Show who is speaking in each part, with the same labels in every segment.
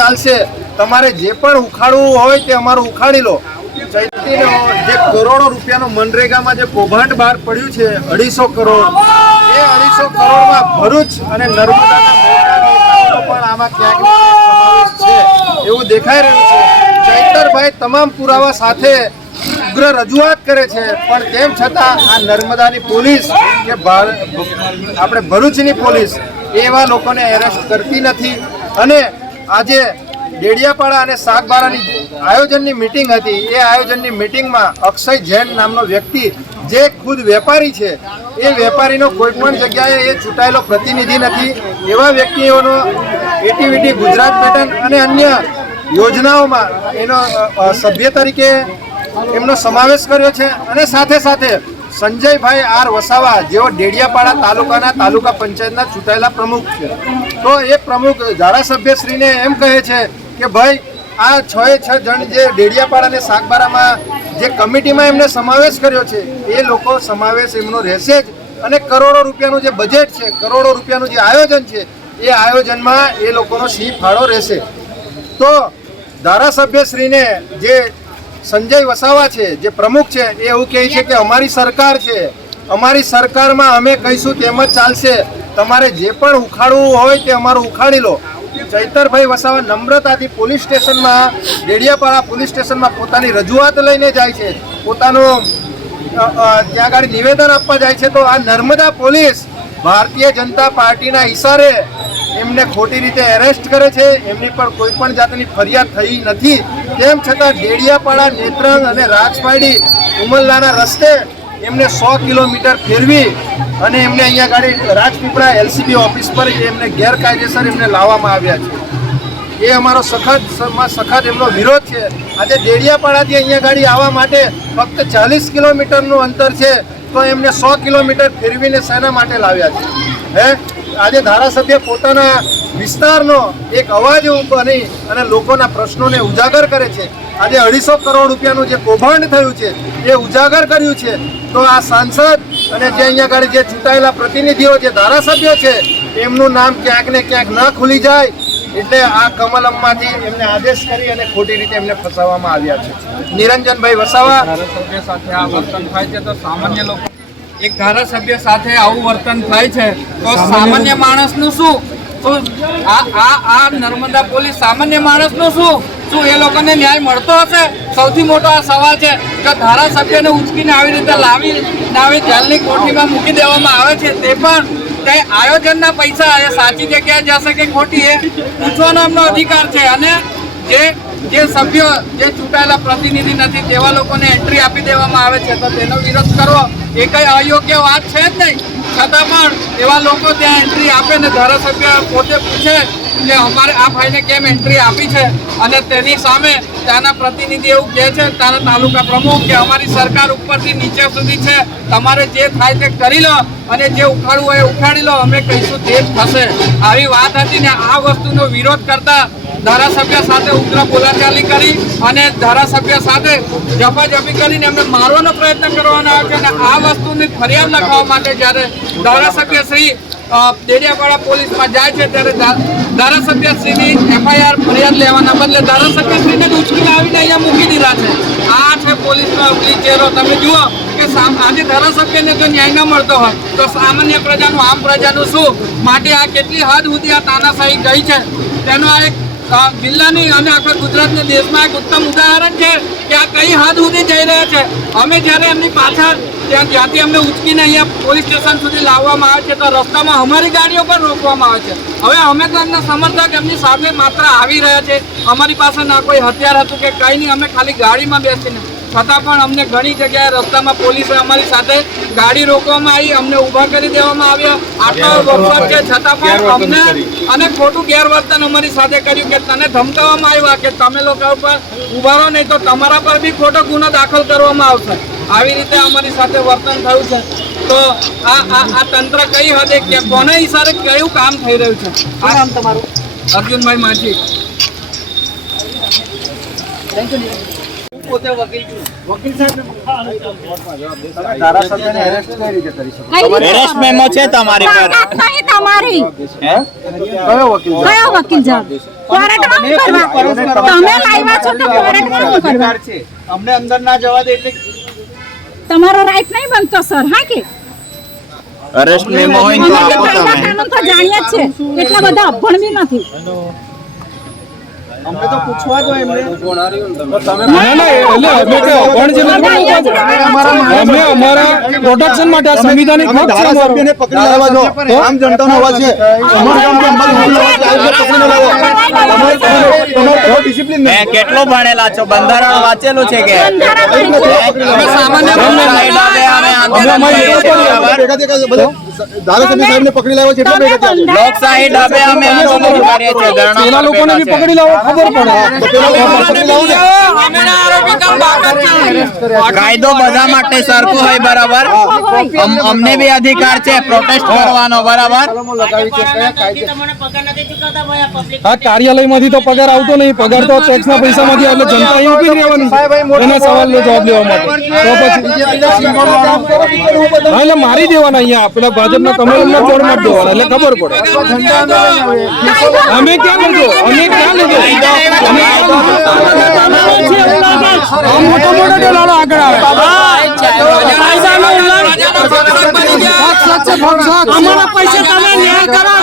Speaker 1: ચાલશે. તમારે જે પણ ઉખાડવું હોય તે અમારું ઉખાડી લો. જે કરોડો રૂપિયાનો મનરેગામાં જે કૌભાંડ બહાર પડ્યું છે, અઢીસો કરોડ. એ અઢીસો કરોડમાં ભરૂચ અને નર્મદાના પણ આમાં ક્યાંક છે. એવું દેખાઈ રહ્યું છે. ચૈતરભાઈ તમામ પુરાવા સાથે ઉગ્ર રજૂઆત કરે છે. પણ તેમ છતાં આ નર્મદાની પોલીસ કે આપણે ભરૂચની પોલીસ એવા લોકોને એરેસ્ટ કરતી નથી. અને આજે ડેડિયાપાડા અને સાગબારાની આયોજનની મિટિંગ હતી. એ આયોજનની મિટિંગમાં અક્ષય જૈન નામનો વ્યક્તિ જે ખુદ વેપારી છે, એ વેપારીનો કોઈ પણ જગ્યાએ એ ચૂંટાયેલો પ્રતિનિધિ નથી. એવા વ્યક્તિઓનો એટીવીટી ગુજરાત પેટર્ન અને અન્ય યોજનાઓમાં એનો સભ્ય તરીકે એમનો સમાવેશ કર્યો છે અને સાથે સાથે સંજયભાઈ આર વસાવા જેઓ ડેડિયાપાડા તાલુકાના તાલુકા પંચાયતના ચૂંટાયેલા પ્રમુખ છે. તો એ પ્રમુખ ધારાસભ્યશ્રીને એમ કહે છે કે ભાઈ, આ છ છ જણ જે ડેડિયાપાડા અને સાગબારામાં જે કમિટીમાં એમને સમાવેશ કર્યો છે, એ લોકો સમાવેશ એમનો રહેશે જ. અને કરોડો રૂપિયાનું જે બજેટ છે, કરોડો રૂપિયાનું જે આયોજન છે, એ આયોજનમાં એ લોકોનો સિંહ ફાળો રહેશે. તો ધારાસભ્યશ્રીને જે સંજય વસાવા છે, જે પ્રમુખ છે, એ એવું કહે છે કે અમારી સરકાર છે. અમારી સરકારમાં અમે કહીશું તેમ જ ચાલશે. તમારે જે પણ ઉખાડવું હોય તે અમારું ઉખાડી લો. ચૈતરભાઈ વસાવા નમ્રતાથી પોલીસ સ્ટેશનમાં, ડેડિયાપાડા પોલીસ સ્ટેશનમાં પોતાની રજૂઆત લઈને જાય છે. પોતાનું ત્યાં આગળ નિવેદન આપવા જાય છે. તો આ નર્મદા પોલીસ ભારતીય જનતા પાર્ટીના ઈશારે એમને ખોટી રીતે એરેસ્ટ કરે છે, એમની પર કોઈ પણ જાતની ફરિયાદ થઈ નથી. તેમ છતાં ડેડિયાપાડા નેત્રંગ અને રાજપાડી ઉમરલાના રસ્તે એમને સો કિલોમીટર ફેરવી અને એમને અહીંયા ગાડી રાજપીપળા એલસીબી ઓફિસ પર એમને ગેરકાયદેસર એમને લાવવામાં આવ્યા છે. એ અમારો સખત સખત એમનો વિરોધ છે. આજે ડેડિયાપાડાથી અહીંયા ગાડી આવવા માટે ફક્ત ચાલીસ કિલોમીટરનું અંતર છે, તો એમને સો કિલોમીટર ફેરવીને શેના માટે લાવ્યા છે? હે? આજે ધારાસભ્ય પોતાના વિસ્તારનો એક અવાજ બની અને લોકોના પ્રશ્નોને ઉજાગર કરે છે. આજે અઢીસો કરોડ રૂપિયાનું જે કૌભાંડ થયું છે, એ ઉજાગર કર્યું છે. તો આ સાંસદ અને જે અહીંયા આગળ જે ચૂંટાયેલા પ્રતિનિધિઓ, જે ધારાસભ્યો છે, એમનું નામ ક્યાંક ને ક્યાંક ન ખુલી જાય, એટલે આ કમલમમાંથી એમને આદેશ કરી અને ખોટી રીતે એમને ફસાવવામાં આવ્યા છે. નિરંજનભાઈ વસાવા.
Speaker 2: ધારાસભ્ય સાથે આ વર્તન થાય છે, તો સામાન્ય લોકો એક ધારાસભ્ય સાથે આવું વર્તન થાય છે તો સામાન્ય માણસનું શું? તો આ આ આ નર્મદા પોલીસ સામાન્ય માણસનું શું? શું એ લોકોને ન્યાય મળતો હશે? સૌથી મોટો આ સવાલ છે કે ધારાસભ્યને ઉચકીને આવી રીતે લાવી લાવી જેલની કોઠીમાં મૂકી દેવામાં આવે છે તે પણ તે આયોજનના પૈસા એ સાચી જગ્યાએ જશે કે ખોટી એ પૂછવાનો એમનો અધિકાર છે. અને જે જે સભ્યો જે ચૂંટાયેલા પ્રતિનિધિ નથી તેવા લોકોને એન્ટ્રી આપી દેવામાં આવે છે તો તેનો વિરોધ કરવો એ કઈ અયોગ્ય વાત છે જ નહીં. છતાં પણ એવા લોકો ત્યાં એન્ટ્રી આપે ને ધારાસભ્ય પોતે પૂછે કે અમારે આ ભાઈને કેમ એન્ટ્રી આપી છે? અને તેની સામે ત્યાંના પ્રતિનિધિ એવું કહે છે ત્યાંના તાલુકા પ્રમુખ, કે અમારી સરકાર ઉપરથી નીચે સુધી છે. તમારે જે થાય તે કરી લો અને જે ઉખાડવું હોય એ ઉખાડી લો. અમે કહીશું તે જ થશે. આવી વાત હતી ને આ વસ્તુનો વિરોધ કરતા ધારાસભ્ય સાથે ઉગ્ર બોલાચાલી કરી અને ધારાસભ્ય સાથે જપાજપી કરીને એમને મારવાનો પ્રયત્ન કરવાનો આવ્યો છે. અને આ વસ્તુની ફરિયાદ લખાવવા માટે જ્યારે ધારાસભ્ય શ્રી દેડિયાપાડા પોલીસમાં જાય છે ત્યારે ધારાસભ્યશ્રીની એફઆઈઆર ફરિયાદ લેવાના બદલે ધારાસભ્યશ્રીને જ ઉચકીને આવીને અહીંયા મૂકી દીધા છે આ છે પોલીસનો અગલી ચહેરો. તમે જુઓ કે આજે ધારાસભ્યને જો ન્યાય ન મળતો હોય, તો સામાન્ય પ્રજાનું, આમ પ્રજાનું શું? માટે આ કેટલી હદ સુધી આ તાનાશાહી ગઈ છે? તેનો આ એક જિલ્લાની અને આખા ગુજરાતના દેશમાં એક ઉત્તમ ઉદાહરણ છે કે આ કઈ હદ સુધી જઈ રહ્યા છે? અમે જ્યારે એમની પાછળ ત્યાં જ્યાંથી અમને ઉચકીને અહીંયા પોલીસ સ્ટેશન સુધી લાવવામાં આવે છે તો રસ્તામાં અમારી ગાડીઓ પણ રોકવામાં આવે છે. હવે અમે તો એમના સમર્થક એમની સાથે માત્ર આવી રહ્યા છે. અમારી પાસે ના કોઈ હથિયાર હતું કે કંઈ નહીં અમે ખાલી ગાડીમાં બેસીને. છતાં પણ અમને ઘણી જગ્યાએ રસ્તામાં પોલીસે અમારી સાથે ગાડી રોકવામાં આવી અમને ઊભા કરી દેવામાં આવ્યા. આટલો વરસાદ છે છતાં પણ અમને અને ખોટું ગેરવર્તન અમારી સાથે કર્યું કે તને ધમકાવવામાં આવ્યા કે તમે લોકો ઉપર ઊભા રહો નહીં તો તમારા પર બી ખોટો ગુનો દાખલ કરવામાં આવશે. આવી રીતે અમારી સાથે વર્તન થયું છે. તો આ આ આ તંત્ર કઈ હદે કે કોને ઈશારે કયું કામ થઈ રહ્યું છે? આ નામ તમારું? અર્જુનભાઈ માછી
Speaker 3: પોતે વકીલ છું.
Speaker 1: ધારાસભ્યને arrest કઈ રીતે કરી શકો?
Speaker 4: એરેસ્ટ મેમો છે તમારી પર.
Speaker 5: તમારી.
Speaker 1: કયો વકીલ
Speaker 5: કયો વકીલ જાવ કોર્ટમાં કરવા? તમે લાવ્યા છો તો કોર્ટમાં કરવા?
Speaker 3: અમને અંદર ના જવા દે એટલે
Speaker 5: તમારો રાઈટ નહીં બનતો સર હા કે?
Speaker 4: અરેસ્ટ મેમો હોય તો આપો તમે.
Speaker 5: જાણીએ છે. એટલા બધા અભણ બી નથી
Speaker 3: અમને તો પૂછવા દો એમને.
Speaker 6: ના ના એટલે અમે કે અભણ છે એટલે થોડું ઊભા થયા. અમે અમારા પ્રોટેક્શન માટે આ સંવિધાનિક હક છે અમારો.
Speaker 1: પકડી લેવા દો. આમ જનતાનો અવાજ છે. અમારા ગામથી અંબાજી ડિસિપ્લિન
Speaker 4: મેં કેટલું ભણેલા છો? બંધારણ વાંચેલું છે કે?
Speaker 3: સામાન્ય
Speaker 1: ધારાસભ્ય સાહેબને પકડી લાવ્યો છે એટલે બેઠા છે.
Speaker 4: લોકશાહી ડાબે અમે આંદોલન કરીએ છીએ ધરણા
Speaker 6: પેલા લોકોને બી પકડી લાવો. ખબર પડે
Speaker 3: અમે આરોપી કેમ બાકાત
Speaker 4: કાયદો બધા માટે સરખો હોય બરાબર. અમને બી અધિકાર છે પ્રોટેસ્ટ કરવાનો બરાબર.
Speaker 6: આ કાર્યાલયમાંથી તો પગાર આવતો નહીં. પગાર તો ટેક્સના પૈસામાંથી આવે એટલે જનતા અહીં ઊભી રહેવાની છે. એના સવાલનો જવાબ લેવા માટે. તો પછી મારી દેવાના અહીંયા પેલા ભાજપના તમે એમના જોડ મારી દો એટલે ખબર પડે અમે ક્યાં લીધો અમે ક્યાં લીધો અમે મોટો મોટો આગળ આવે
Speaker 3: અમારા પૈસા તમે ન્યાય કરો.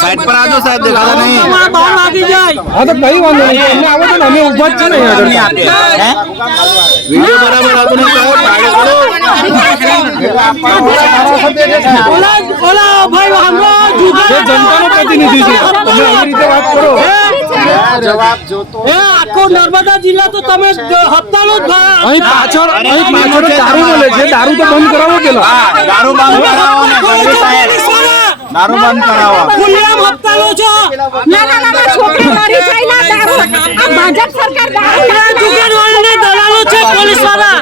Speaker 4: સાઈડ પર આવજો સાહેબ દેખાતા નહીં.
Speaker 3: બહાર લાગી જાય.
Speaker 6: હા તો કઈ વાંધો નહીં. આવે તો અમે ઊભા જ છે ને આગળ.
Speaker 4: બરાબર આવતો નહીં તો ટાળે કરો.
Speaker 3: ઓલા ઓલા ભાઈ હમણાં
Speaker 6: જે જનતાનો પ્રતિનિધિ છે તમે આવી રીતે વાત કરો.
Speaker 3: એ આખો નર્મદા જિલ્લા તો તમે હપ્તાનો જ
Speaker 6: અહીં પાછળ અહીં પાછળ દારૂ મળે છે. દારૂ તો બંધ કરાવો પેલા.
Speaker 4: હા દારૂ બંધ કરાવો ને ગંભીર સાહેબ. દારૂ બંધ કરાવો.
Speaker 3: ખુલ્લેઆમ હપ્તા છો.
Speaker 5: ના ના ના ના, છોકરી મરી ના દારૂ. આ ભાજપ સરકાર દારૂ
Speaker 3: દુકાનવાળાને દલાલો છે પોલીસવાળા.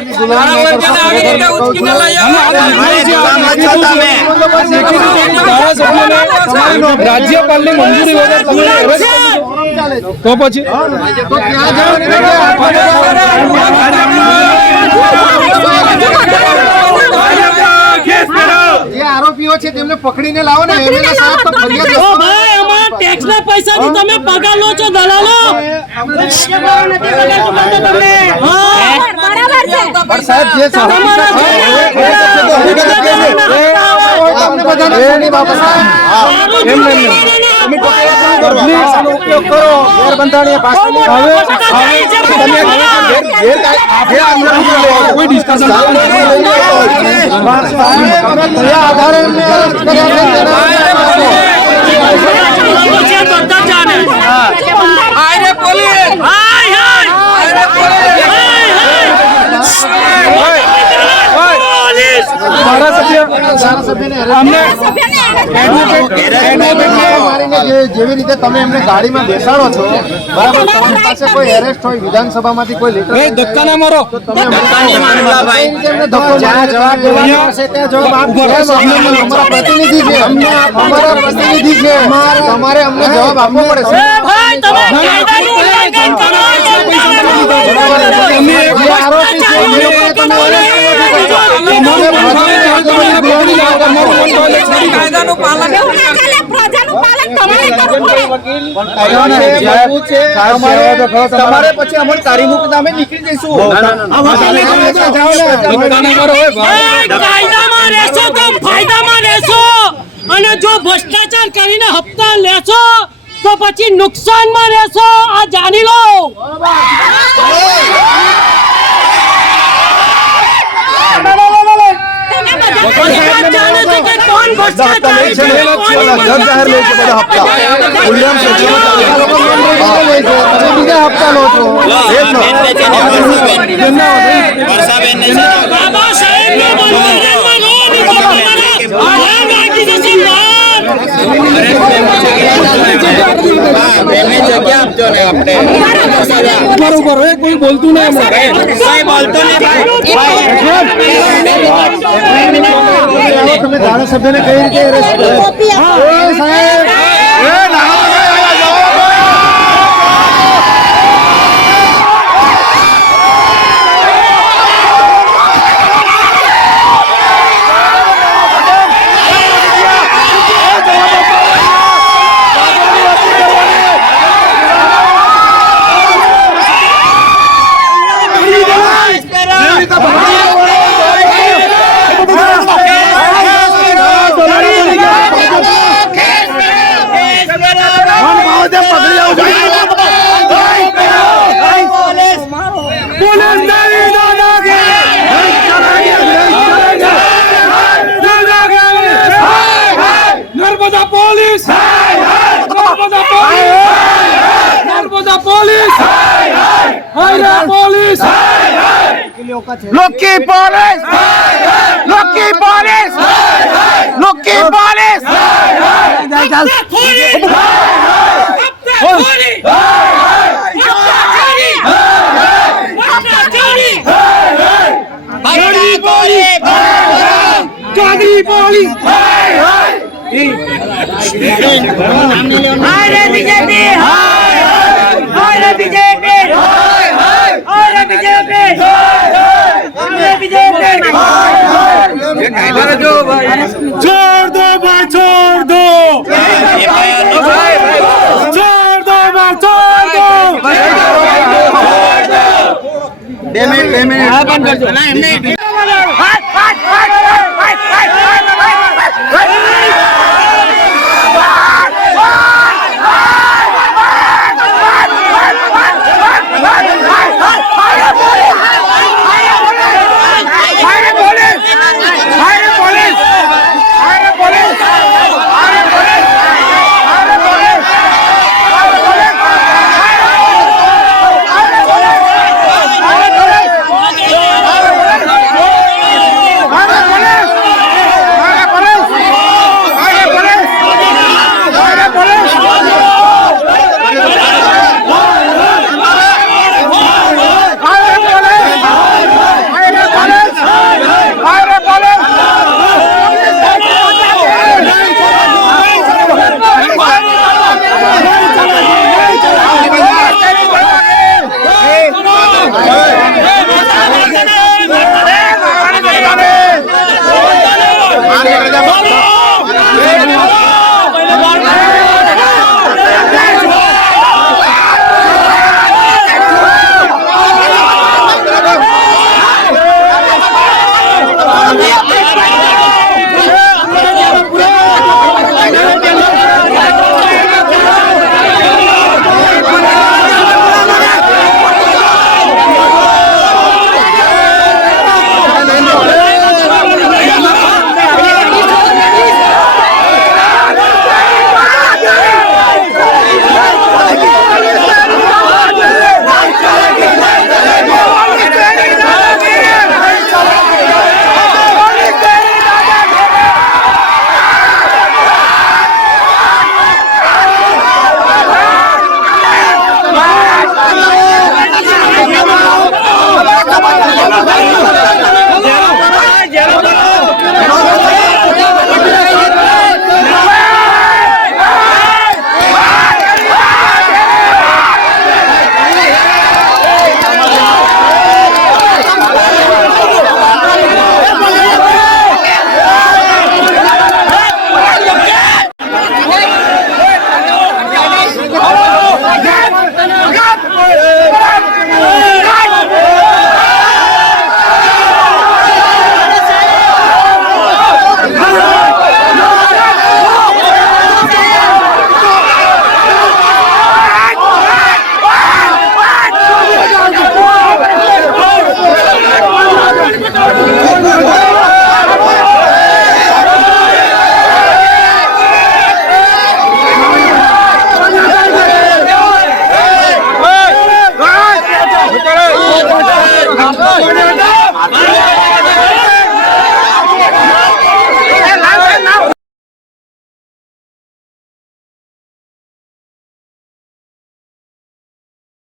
Speaker 4: અરે દુકાનમાં છો. તમે
Speaker 6: ધારાસભ્યોને રાજ્યપાલની મંજૂરી વગર. તો પછી?
Speaker 1: જે આરોપીઓ છે તેમને પકડીને લાવો ને એમને સાહેબ તો ફરિયાદ
Speaker 3: ઓ ટેક્સ ના પૈસા થી તમે પગાર લો છો દલાલો?
Speaker 1: પણ સાહેબ જે
Speaker 3: તમારા
Speaker 1: તમને બધાને સોની બાબત
Speaker 6: એમ નહીં, એમ નહીં.
Speaker 1: આનો ઉપયોગ કરો ગેરબંધારણીય ભાષાનો
Speaker 6: હવે હવે કોઈ ડિસ્કશન
Speaker 1: કયા આધારે એમને arrest કર્યા છે તેના
Speaker 3: હાય પોલીસ હાય હાય
Speaker 6: ધારાસભ્ય
Speaker 1: ધારાસભ્યને arrest
Speaker 6: અમને
Speaker 1: જેવી રીતે તમે એમને ગાડીમાં બેસાડો છો બરાબર? તમારી પાસે કોઈ એરેસ્ટ હોય વિધાનસભામાંથી કોઈ લેટર
Speaker 6: ધક્કા ના મારો
Speaker 1: પ્રતિનિધિ છે. અમારા પ્રતિનિધિ છે. તમારે અમને જવાબ આપવો પડે
Speaker 3: ભાઈ તમે કાયદાનું ઉલ્લંઘન કરો છો.
Speaker 6: અમે એક
Speaker 1: જે આરોપી છે.
Speaker 3: કાયદાનું પાલન
Speaker 5: તમારે પછી પડે.
Speaker 1: તારી પછી અમે નીકળી જઈશું.
Speaker 3: અને જો ભ્રષ્ટાચાર કરીને હપ્તા લેશો તો પછી નુકસાનમાં રહેશો. આ જાણી લો
Speaker 5: તમે બધા
Speaker 3: બધી વાત જાણે છે કે કોણ ભ્રષ્ટાચાર છે, કોણ
Speaker 1: બીજા હપ્તા લો છો
Speaker 4: બેનને છે ને વર્ષાબેન. વર્ષાબેનને છે ને
Speaker 3: બાબા સાહેબને મનોરંજનમાં નો નીકળો તમારે. બહાર નાખી દેશે બહાર.
Speaker 4: હા, બેનને જગ્યા આપજો ને આપણે
Speaker 6: ઉપર ઉપર હોય કોઈ બોલતું નહીં હમણાં
Speaker 4: કઈ બોલતો નહીં ભાઈ
Speaker 1: તમે ધારાસભ્યને કઈ રીતે Narmada police. Narmada police. Narmada police. Hi
Speaker 3: police. Lockie police લોકી પોલીસ લોકી
Speaker 7: પોલીસ
Speaker 6: বলি
Speaker 3: আরে বিজেপি হয় আরে বিজেপি হয় আরে বিজেপি আরে বিজেপি छोड़ दो भाई छोड़ दो छोड़ दो भाई छोड़ दो
Speaker 4: पेमेंट पेमेंट